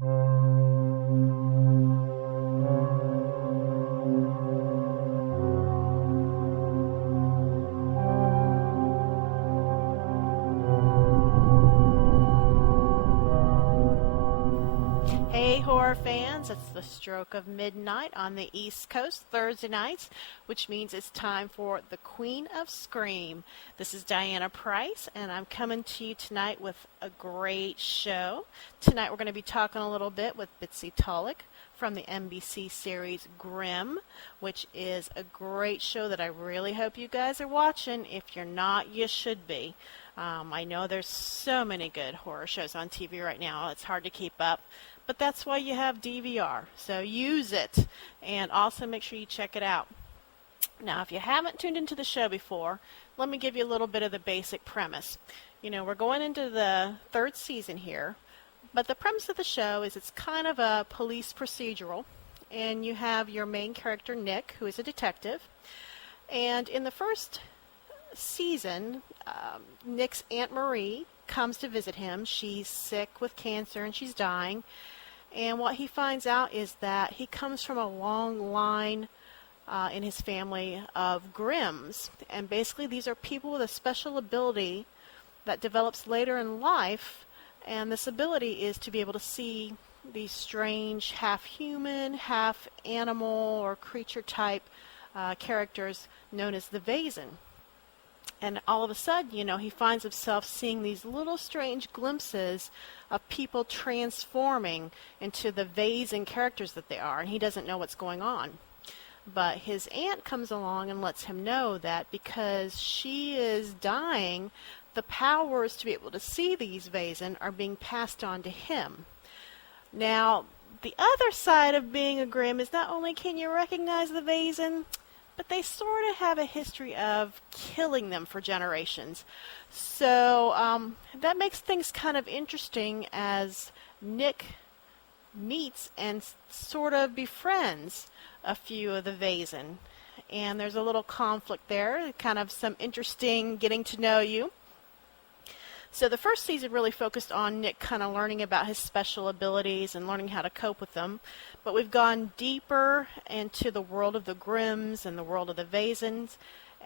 Hey horror fans, it's the stroke of midnight on the East Coast Thursday nights, which means it's time for the Queen of Scream. This is Diana Price, and I'm coming to you tonight with a great show. Tonight we're going to be talking a little bit with Bitsie Tulloch from the NBC series Grimm, which is a great show that I really hope you guys are watching. If you're not, you should be. I know there's so many good horror shows on TV right now, it's hard to keep up. But that's why you have DVR, so use it, and also make sure you check it out. Now, if you haven't tuned into the show before, let me give you a little bit of the basic premise. You know, we're going into the third season here, but the premise of the show is it's kind of a police procedural, and you have your main character, Nick, who is a detective, and in the first season, Nick's Aunt Marie comes to visit him. She's sick with cancer, and she's dying. And what he finds out is that he comes from a long line in his family of Grimms. And basically these are people with a special ability that develops later in life. And this ability is to be able to see these strange half-human, half-animal or creature type characters known as the Vazen. And all of a sudden, you know, he finds himself seeing these little strange glimpses of people transforming into the Vazen characters that they are, and he doesn't know what's going on. But his aunt comes along and lets him know that because she is dying, the powers to be able to see these Vazen are being passed on to him. Now, the other side of being a Grimm is not only can you recognize the Vazen, but they sort of have a history of killing them for generations. So that makes things kind of interesting as Nick meets and sort of befriends a few of the Vazen. And there's a little conflict there, kind of some interesting getting to know you. So the first season really focused on Nick kind of learning about his special abilities and learning how to cope with them. But we've gone deeper into the world of the Grimms and the world of the Vazens.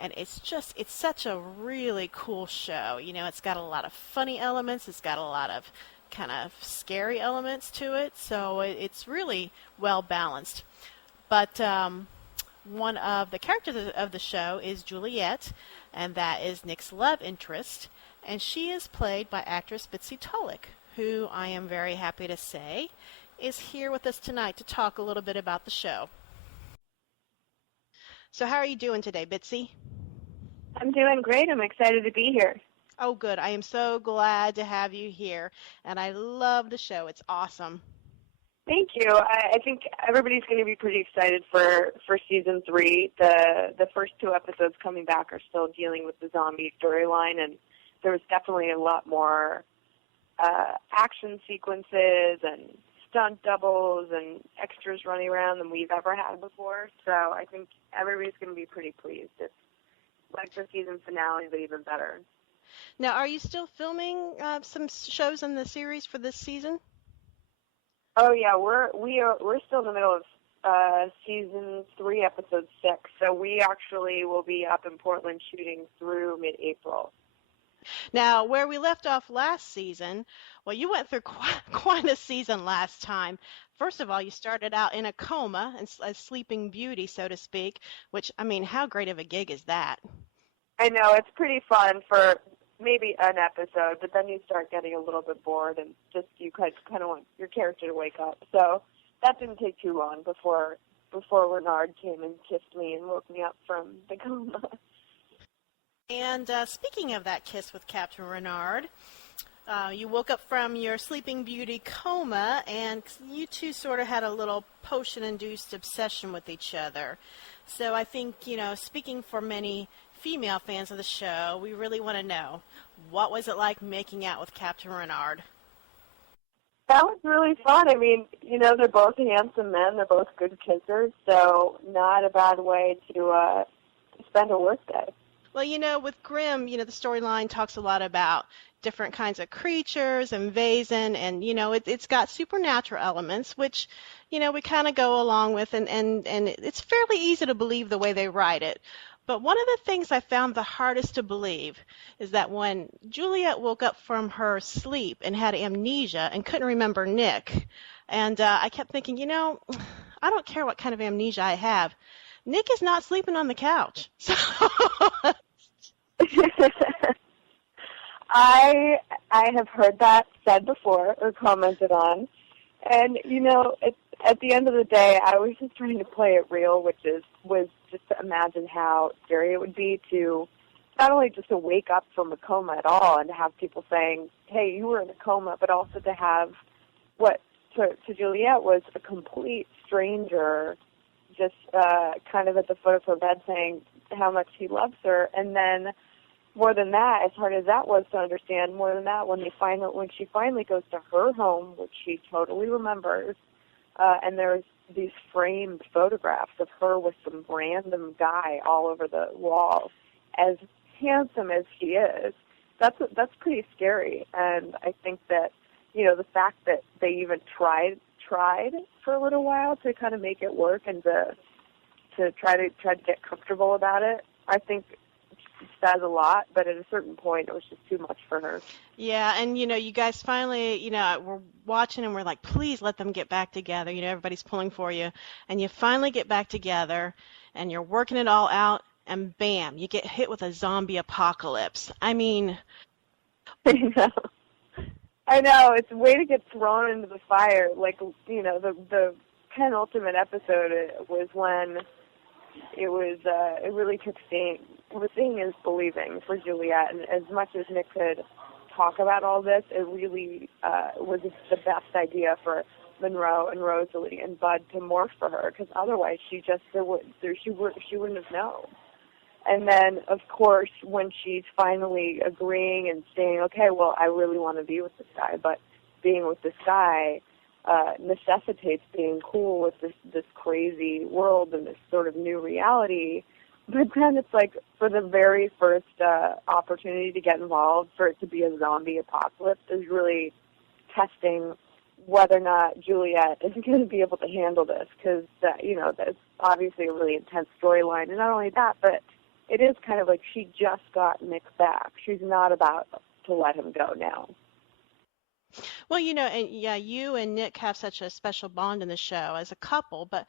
And it's such a really cool show. You know, it's got a lot of funny elements. It's got a lot of kind of scary elements to it. So it's really well balanced. But one of the characters of the show is Juliet, and that is Nick's love interest. And she is played by actress Bitsie Tulloch, who I am very happy to say is here with us tonight to talk a little bit about the show. So how are you doing today, Bitsie? I'm doing great. I'm excited to be here. Oh, good. I am so glad to have you here, and I love the show. It's awesome. Thank you. I think everybody's going to be pretty excited for Season 3. The first 2 episodes coming back are still dealing with the zombie storyline, and there was definitely a lot more action sequences and stunt doubles and extras running around than we've ever had before. So I think everybody's going to be pretty pleased. It's like the season finale, but even better. Now, are you still filming some shows in the series for this season? Oh yeah, we're still in the middle of Season 3, Episode 6. So we actually will be up in Portland shooting through mid-April. Now, where we left off last season, well, you went through quite a season last time. First of all, you started out in a coma, a sleeping beauty, so to speak, which, I mean, how great of a gig is that? I know, it's pretty fun for maybe an episode, but then you start getting a little bit bored and just you kind of want your character to wake up. So that didn't take too long before Renard came and kissed me and woke me up from the coma. And speaking of that kiss with Captain Renard, you woke up from your Sleeping Beauty coma, and you two sort of had a little potion-induced obsession with each other. So I think, you know, speaking for many female fans of the show, we really want to know, what was it like making out with Captain Renard? That was really fun. I mean, you know, they're both handsome men. They're both good kissers, so not a bad way to spend a work day. Well, with Grimm, the storyline talks a lot about different kinds of creatures and Vazen, and it's got supernatural elements, which we kind of go along with, and it's fairly easy to believe the way they write it. But one of the things I found the hardest to believe is that when Juliet woke up from her sleep and had amnesia and couldn't remember Nick, and I kept thinking, I don't care what kind of amnesia I have. Nick is not sleeping on the couch. So I have heard that said before or commented on, and at the end of the day, I was just trying to play it real, was just to imagine how scary it would be to not only just to wake up from a coma at all and to have people saying, "Hey, you were in a coma," but also to have what to Juliet was a complete stranger just kind of at the foot of her bed saying how much he loves her, and then more than that, as hard as that was to understand, more than that, when she finally goes to her home, which she totally remembers, and there's these framed photographs of her with some random guy all over the wall, as handsome as he is, that's pretty scary. And I think that the fact that they even tried for a little while to kind of make it work and to try to get comfortable about it, I think says a lot, but at a certain point it was just too much for her. yeah, and you guys finally, we're watching and we're like, please let them get back together. Everybody's pulling for you, and you finally get back together, and you're working it all out, and bam, you get hit with a zombie apocalypse. I mean, I know. I know. It's a way to get thrown into the fire. Like, the penultimate episode was when it really took seeing. Seeing is believing for Juliet, and as much as Nick could talk about all this, it really was the best idea for Monroe and Rosalie and Bud to morph for her, because otherwise she wouldn't have known. And then, of course, when she's finally agreeing and saying, okay, well, I really want to be with this guy, but being with this guy necessitates being cool with this crazy world and this sort of new reality. But then it's like, for the very first opportunity to get involved, for it to be a zombie apocalypse, is really testing whether or not Juliet is going to be able to handle this, because that's obviously a really intense storyline. And not only that, but it is kind of like she just got Nick back. She's not about to let him go now. well, and yeah, you and Nick have such a special bond in the show as a couple, but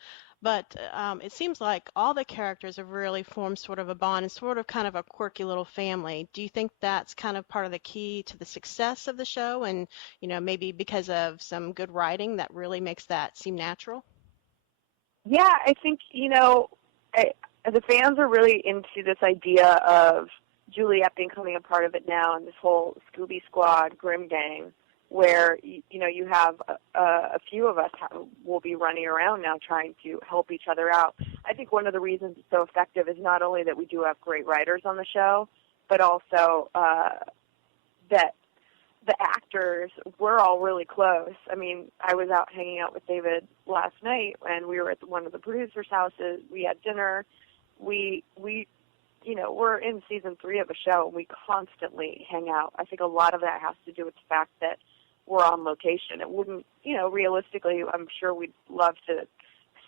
it seems like all the characters have really formed sort of a bond and sort of kind of a quirky little family. Do you think that's kind of part of the key to the success of the show, and maybe because of some good writing that really makes that seem natural? Yeah, I think, the fans are really into this idea of Juliet becoming a part of it now, and this whole Scooby Squad, Grimm gang, where you have a few of us will be running around now trying to help each other out. I think one of the reasons it's so effective is not only that we do have great writers on the show, but also that the actors, we're all really close. I mean, I was out hanging out with David last night, and we were at one of the producers' houses. We had dinner. We're in season 3 of a show, and we constantly hang out. I think a lot of that has to do with the fact that we're on location. It wouldn't, realistically, I'm sure we'd love to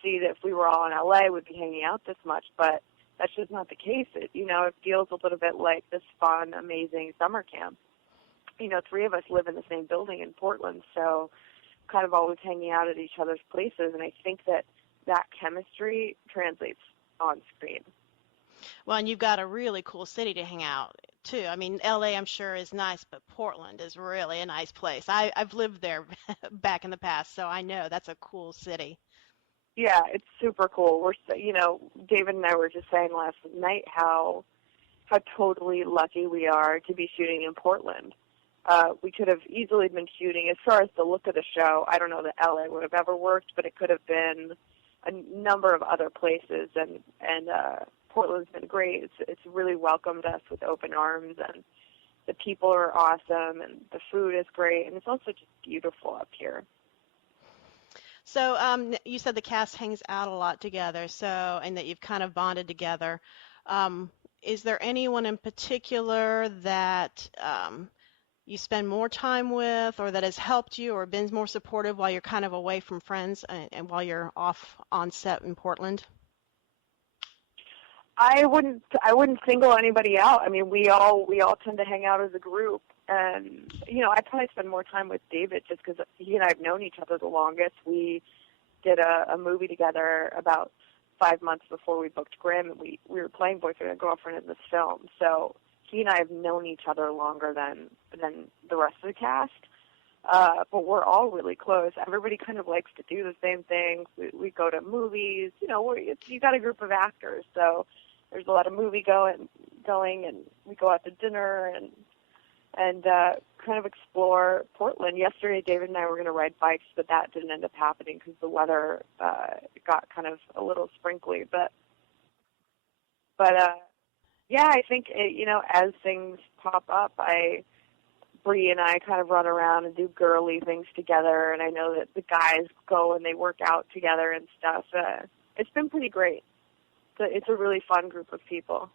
see that if we were all in LA, we'd be hanging out this much, but that's just not the case. It feels a little bit like this fun, amazing summer camp. 3 of us live in the same building in Portland, so kind of always hanging out at each other's places, and I think that chemistry translates on screen. Well, and you've got a really cool city to hang out too. I mean, LA I'm sure is nice, but Portland is really a nice place. I've lived there back in the past, so I know that's a cool city. Yeah, it's super cool. David and I were just saying last night how totally lucky we are to be shooting in Portland. We could have easily been shooting, as far as the look of the show, I don't know that LA would have ever worked, but it could have been a number of other places, and Portland's been great. It's really welcomed us with open arms, and the people are awesome, and the food is great, and it's also just beautiful up here. So you said the cast hangs out a lot together, and that you've kind of bonded together. is there anyone in particular that you spend more time with, or that has helped you or been more supportive while you're kind of away from friends and while you're off on set in Portland? I wouldn't single anybody out. I mean, we all tend to hang out as a group, and I probably spend more time with David just because he and I have known each other the longest. We did a movie together about 5 months before we booked Grimm, and we were playing boyfriend and girlfriend in this film. So he and I have known each other longer than the rest of the cast. But we're all really close. Everybody kind of likes to do the same things. We go to movies. You got a group of actors, so there's a lot of movie going, and we go out to dinner and kind of explore Portland. Yesterday, David and I were going to ride bikes, but that didn't end up happening because the weather got kind of a little sprinkly. But yeah, I think as things pop up, Bree and I kind of run around and do girly things together, and I know that the guys go and they work out together and stuff. It's been pretty great. It's a really fun group of people.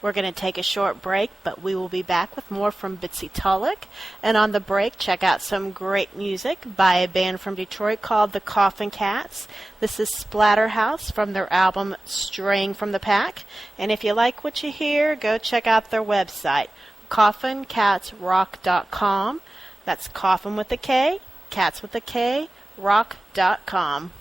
We're going to take a short break, but we will be back with more from Bitsie Tulloch. And on the break, check out some great music by a band from Detroit called the Coffin Cats. This is Splatterhouse from their album Straying from the Pack. And if you like what you hear, go check out their website, coffincatsrock.com. That's coffin with a K, cats with a K, rock.com.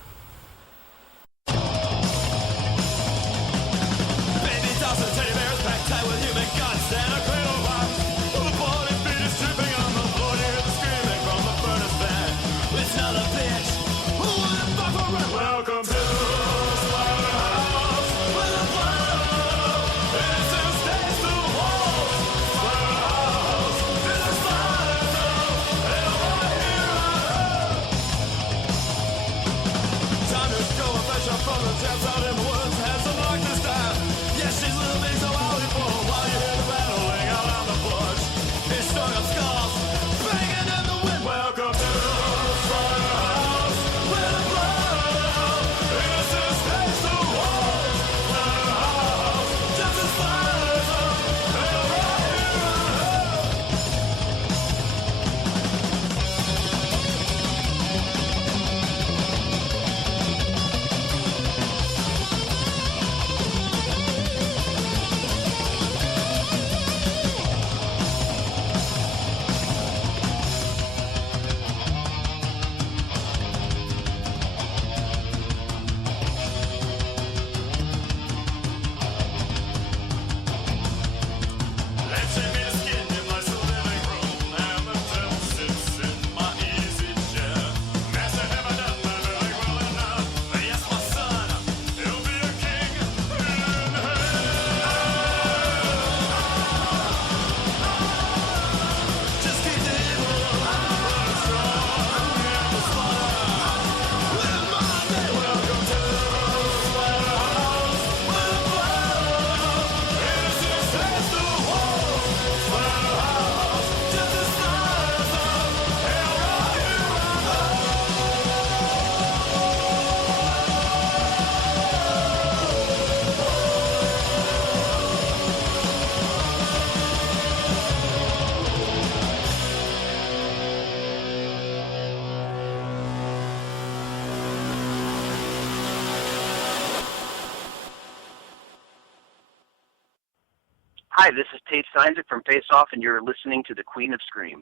Hi, this is Tate Steinzik from Face Off, and you're listening to the Queen of Scream.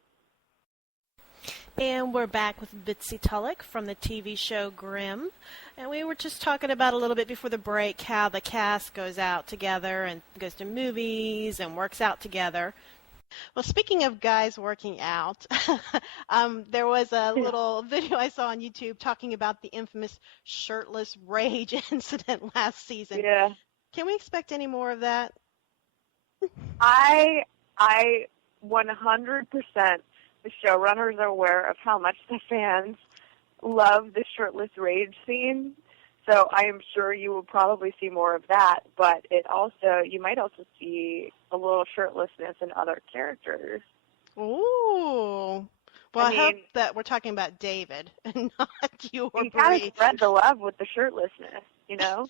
And we're back with Bitsie Tulloch from the TV show Grimm. And we were just talking about a little bit before the break how the cast goes out together and goes to movies and works out together. Well, speaking of guys working out, there was a little video I saw on YouTube talking about the infamous shirtless rage incident last season. Yeah. Can we expect any more of that? I 100%, the showrunners are aware of how much the fans love the shirtless rage scene. So I am sure you will probably see more of that, but you might also see a little shirtlessness in other characters. Ooh. Well, I I hope mean, that we're talking about David and not you or you gotta Bree. spread the love with the shirtlessness, you know?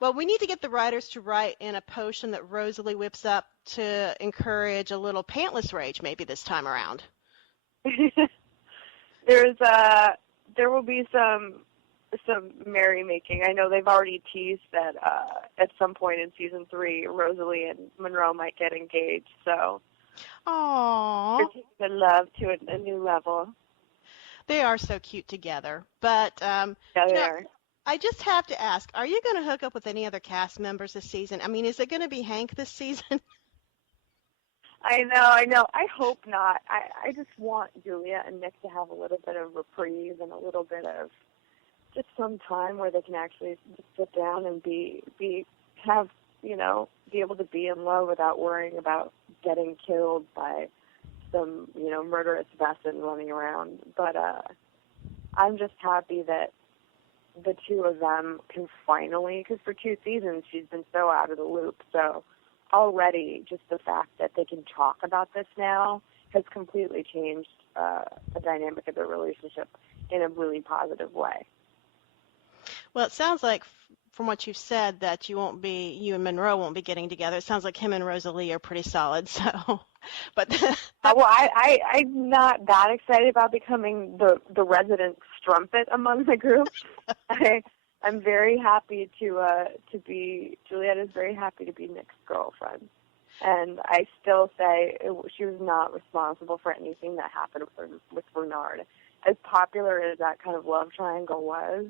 Well, we need to get the writers to write in a potion that Rosalie whips up to encourage a little pantless rage maybe this time around. There will be some merrymaking. I know they've already teased that at some point in season 3, Rosalie and Monroe might get engaged. So Aww. they're taking the love to a new level. They are so cute together. But, Yeah, they are. I just have to ask, are you going to hook up with any other cast members this season? I mean, is it going to be Hank this season? I know. I hope not. I just want Julia and Nick to have a little bit of reprieve and a little bit of just some time where they can actually just sit down and be able to be in love without worrying about getting killed by some, murderous assassin running around. But I'm just happy that the two of them can finally, because for 2 seasons she's been so out of the loop. So already just the fact that they can talk about this now has completely changed the dynamic of their relationship in a really positive way. Well, it sounds like from what you've said that you and Monroe won't be getting together. It sounds like him and Rosalie are pretty solid. So, but well, I'm not that excited about becoming the resident strumpet among the group. I'm very happy to be. Juliet is very happy to be Nick's girlfriend, and I still say she was not responsible for anything that happened with Bernard. As popular as that kind of love triangle was,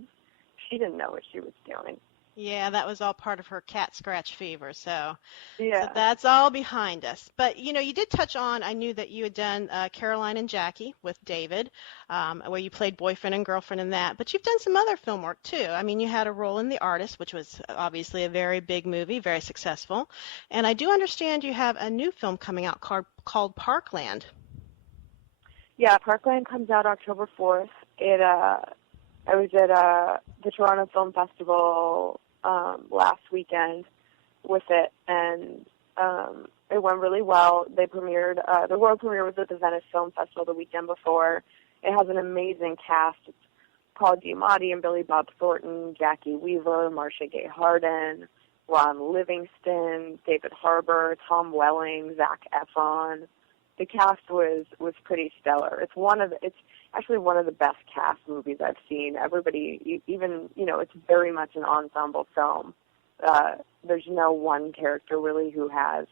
she didn't know what she was doing. Yeah, that was all part of her cat scratch fever. So that's all behind us. But, you did touch on, I knew that you had done Caroline and Jackie with David, where you played boyfriend and girlfriend in that. But you've done some other film work, too. I mean, you had a role in The Artist, which was obviously a very big movie, very successful. And I do understand you have a new film coming out called Parkland. Yeah, Parkland comes out October 4th. I was at the Toronto Film Festival last weekend with it, and it went really well. They premiered, the world premiere was at the Venice Film Festival the weekend before. It has an amazing cast. It's Paul Giamatti and Billy Bob Thornton, Jackie Weaver, Marcia Gay Harden, Ron Livingston, David Harbour, Tom Welling, Zac Efron. The cast was pretty stellar. It's actually one of the best cast movies I've seen. Everybody, even, it's very much an ensemble film. There's no one character really who has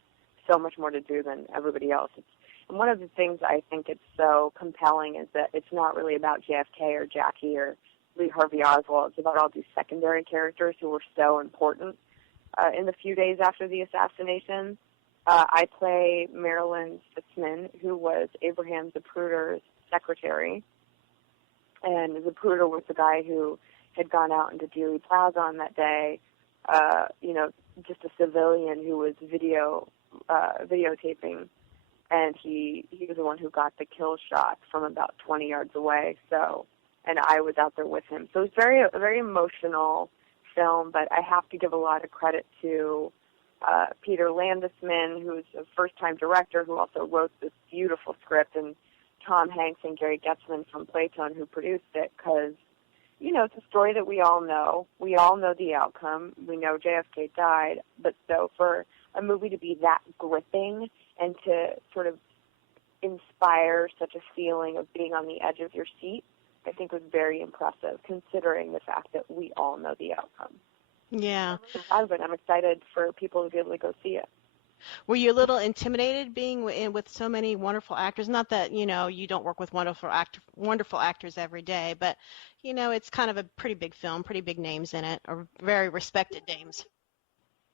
so much more to do than everybody else. And one of the things I think it's so compelling is that it's not really about JFK or Jackie or Lee Harvey Oswald. It's about all these secondary characters who were so important in the few days after the assassination. I play Marilyn Fitzman, who was Abraham Zapruder's secretary. And Zapruder was the guy who had gone out into Dealey Plaza on that day, just a civilian who was videotaping, and he was the one who got the kill shot from about 20 yards away. So, and I was out there with him. So it's a very emotional film, but I have to give a lot of credit to Peter Landesman, who's a first-time director who also wrote this beautiful script, and Tom Hanks and Gary Getzman from Playtone who produced it, because, it's a story that we all know. We all know the outcome. We know JFK died, but so for a movie to be that gripping and to sort of inspire such a feeling of being on the edge of your seat, I think was very impressive, considering the fact that we all know the outcome. Yeah. I'm excited for people to be able to go see it. Were you a little intimidated being with so many wonderful actors? Not that, you don't work with wonderful actors every day, but, it's kind of a pretty big film, pretty big names in it, or very respected names.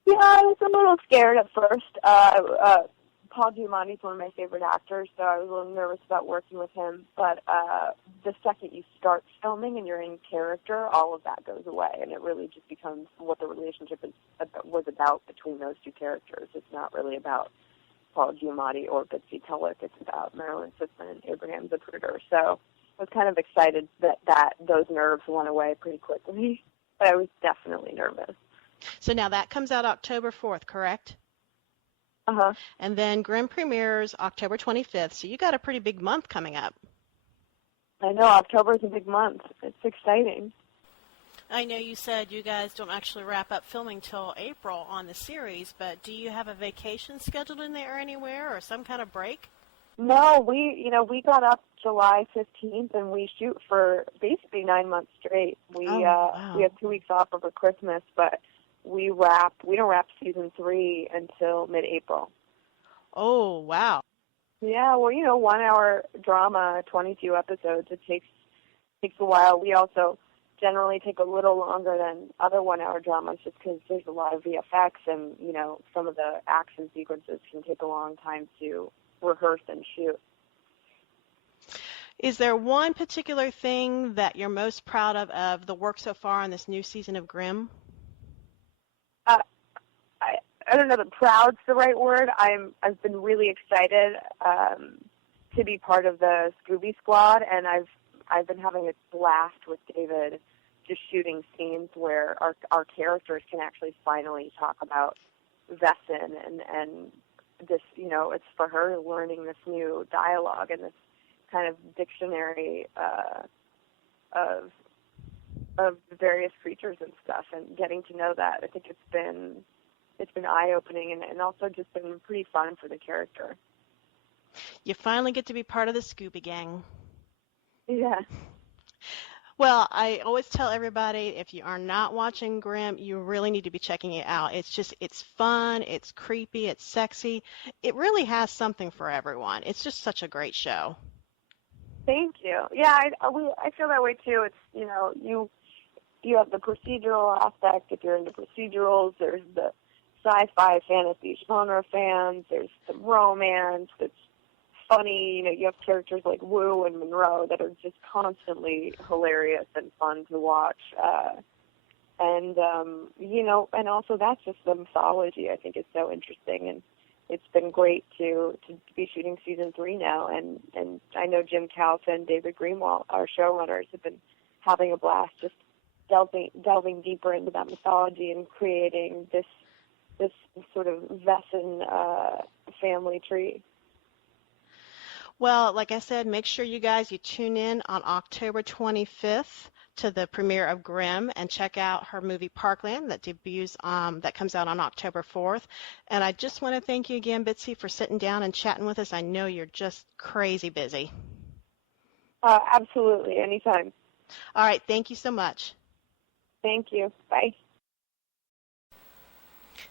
Yeah, I was a little scared at first. Paul Giamatti is one of my favorite actors, so I was a little nervous about working with him. But the second you start filming and you're in character, all of that goes away, and it really just becomes what the relationship was about between those two characters. It's not really about Paul Giamatti or Bitsie Tulloch. It's about Marilyn Fitzman and Abraham Zapruder. So I was kind of excited that those nerves went away pretty quickly, but I was definitely nervous. So now that comes out October 4th, correct? Uh-huh. And then Grimm premieres October 25th, so you got a pretty big month coming up. I know, October's a big month. It's exciting. I know you said you guys don't actually wrap up filming till April on the series, but do you have a vacation scheduled in there anywhere or some kind of break? No, we got up July 15th and we shoot for basically 9 months straight. We have 2 weeks off over Christmas, but we don't wrap season 3 until mid-April. Oh, wow. Yeah, well, 1 hour drama, 22 episodes. It takes a while. We also generally take a little longer than other 1 hour dramas just because there's a lot of VFX and, some of the action sequences can take a long time to rehearse and shoot. Is there one particular thing that you're most proud of the work so far on this new season of Grimm? I don't know that proud's the right word. I've been really excited to be part of the Scooby Squad, and I've been having a blast with David just shooting scenes where our characters can actually finally talk about Vesson and this, it's for her learning this new dialogue and this kind of dictionary of various creatures and stuff, and getting to know that. I think it's been eye-opening and also just been pretty fun for the character. You finally get to be part of the Scooby Gang. Yeah. Well, I always tell everybody, if you are not watching Grimm, you really need to be checking it out. It's fun, it's creepy, it's sexy. It really has something for everyone. It's just such a great show. Thank you. Yeah, I feel that way too. It's, you have the procedural aspect. If you're into procedurals, there's the sci-fi fantasy genre fans, there's the romance that's funny. You have characters like Wu and Monroe that are just constantly hilarious and fun to watch. And also that's just the mythology I think is so interesting, and it's been great to be shooting season 3 now, and I know Jim Calfa and David Greenwald, our showrunners, have been having a blast just delving deeper into that mythology and creating this sort of Vesson family tree. Well, like I said, make sure you tune in on October 25th to the premiere of Grimm and check out her movie Parkland that debuts that comes out on October 4th. And I just want to thank you again, Bitsie, for sitting down and chatting with us. I know you're just crazy busy. Absolutely, anytime. All right, thank you so much. Thank you. Bye.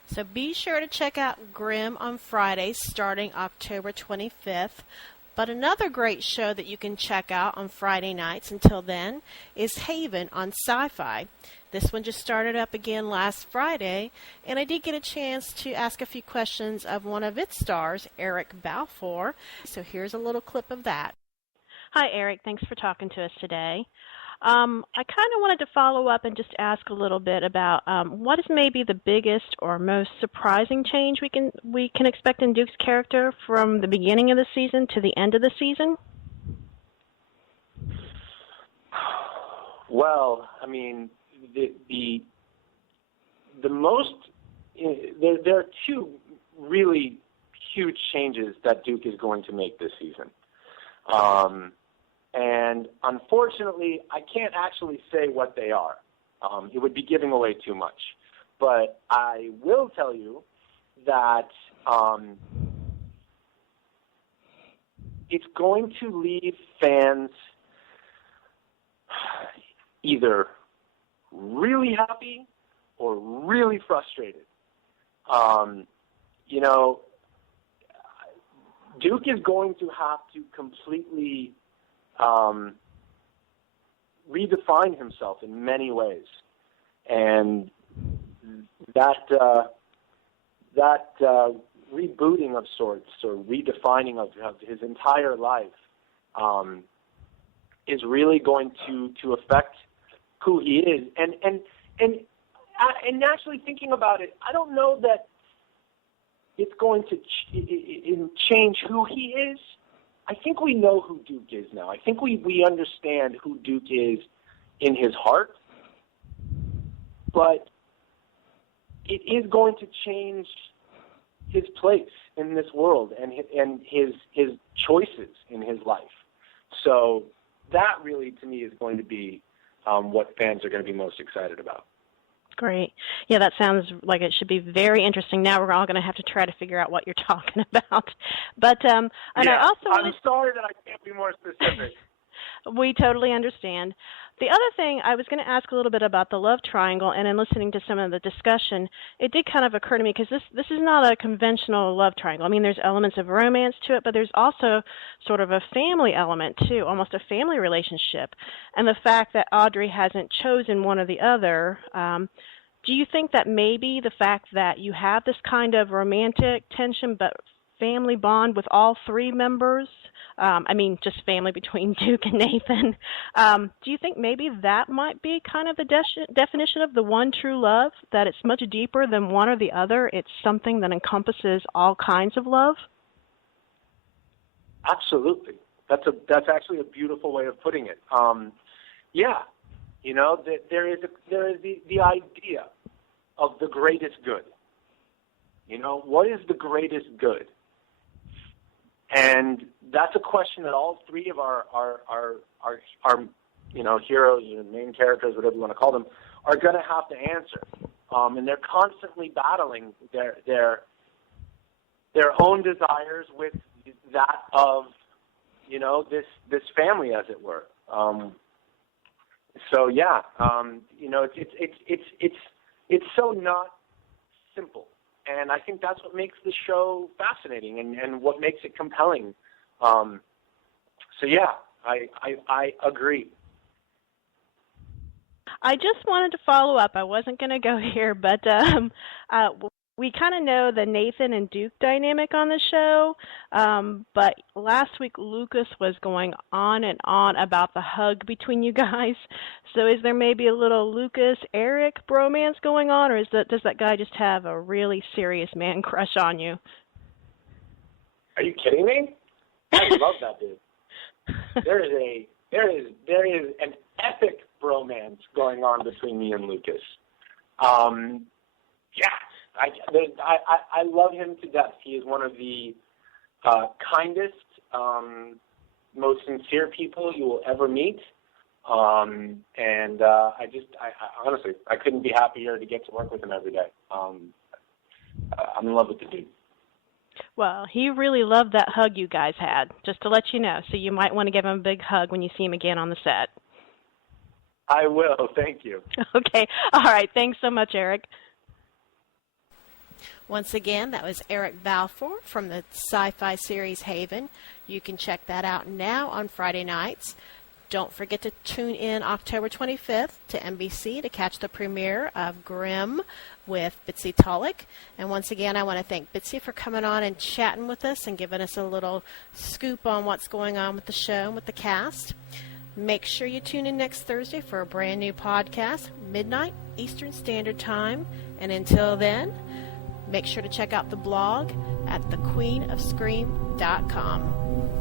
So be sure to check out Grimm on Fridays starting October 25th. But another great show that you can check out on Friday nights until then is Haven on Sci-Fi. This one just started up again last Friday, and I did get a chance to ask a few questions of one of its stars, Eric Balfour. So here's a little clip of that. Hi, Eric. Thanks for talking to us today. I kind of wanted to follow up and just ask a little bit about what is maybe the biggest or most surprising change we can expect in Duke's character from the beginning of the season to the end of the season? Well, I mean, the most there are two really huge changes that Duke is going to make this season. And unfortunately, I can't actually say what they are. It would be giving away too much. But I will tell you that it's going to leave fans either really happy or really frustrated. Duke is going to have to completely redefine himself in many ways, and that rebooting of sorts, or redefining of his entire life, is really going to affect who he is. And actually thinking about it, I don't know that it's going to change who he is. I think we know who Duke is now. I think we understand who Duke is in his heart, but it is going to change his place in this world and his choices in his life. So that really, to me, is going to be what fans are going to be most excited about. Great. Yeah, that sounds like it should be very interesting. Now we're all going to have to try to figure out what you're talking about. But and yeah, I also I'm sorry that I can't be more specific. We totally understand. The other thing, I was going to ask a little bit about the love triangle, and in listening to some of the discussion, it did kind of occur to me, because this is not a conventional love triangle. I mean, there's elements of romance to it, but there's also sort of a family element, too, almost a family relationship. And the fact that Audrey hasn't chosen one or the other, do you think that maybe the fact that you have this kind of romantic tension but family bond with all three members, I mean, just family between Duke and Nathan. Do you think maybe that might be kind of the definition of the one true love, that it's much deeper than one or the other? It's something that encompasses all kinds of love? Absolutely. That's actually a beautiful way of putting it. Yeah, you know, there is the idea of the greatest good. You know, what is the greatest good? And that's a question that all three of our you know, heroes and main characters, whatever you want to call them, are going to have to answer. And they're constantly battling their own desires with that of, you know, this family, as it were. So yeah, you know, it's so not simple. And I think that's what makes the show fascinating and what makes it compelling. So yeah, I agree. I just wanted to follow up. I wasn't going to go here, but we kind of know the Nathan and Duke dynamic on the show. But last week, Lucas was going on and on about the hug between you guys. So is there maybe a little Lucas-Eric bromance going on, or does that guy just have a really serious man crush on you? Are you kidding me? I love that dude. There is an epic bromance going on between me and Lucas. Yeah, I love him to death. He is one of the kindest, most sincere people you will ever meet. And I honestly, I couldn't be happier to get to work with him every day. I'm in love with the dude. Well, he really loved that hug you guys had, just to let you know. So you might want to give him a big hug when you see him again on the set. I will. Thank you. Okay. All right. Thanks so much, Eric. Once again, that was Eric Balfour from the sci-fi series Haven. You can check that out now on Friday nights. Don't forget to tune in October 25th to NBC to catch the premiere of Grimm with Bitsie Tulloch. And once again, I want to thank Bitsie for coming on and chatting with us and giving us a little scoop on what's going on with the show and with the cast. Make sure you tune in next Thursday for a brand new podcast, midnight Eastern Standard Time. And until then, make sure to check out the blog at thequeenofscream.com.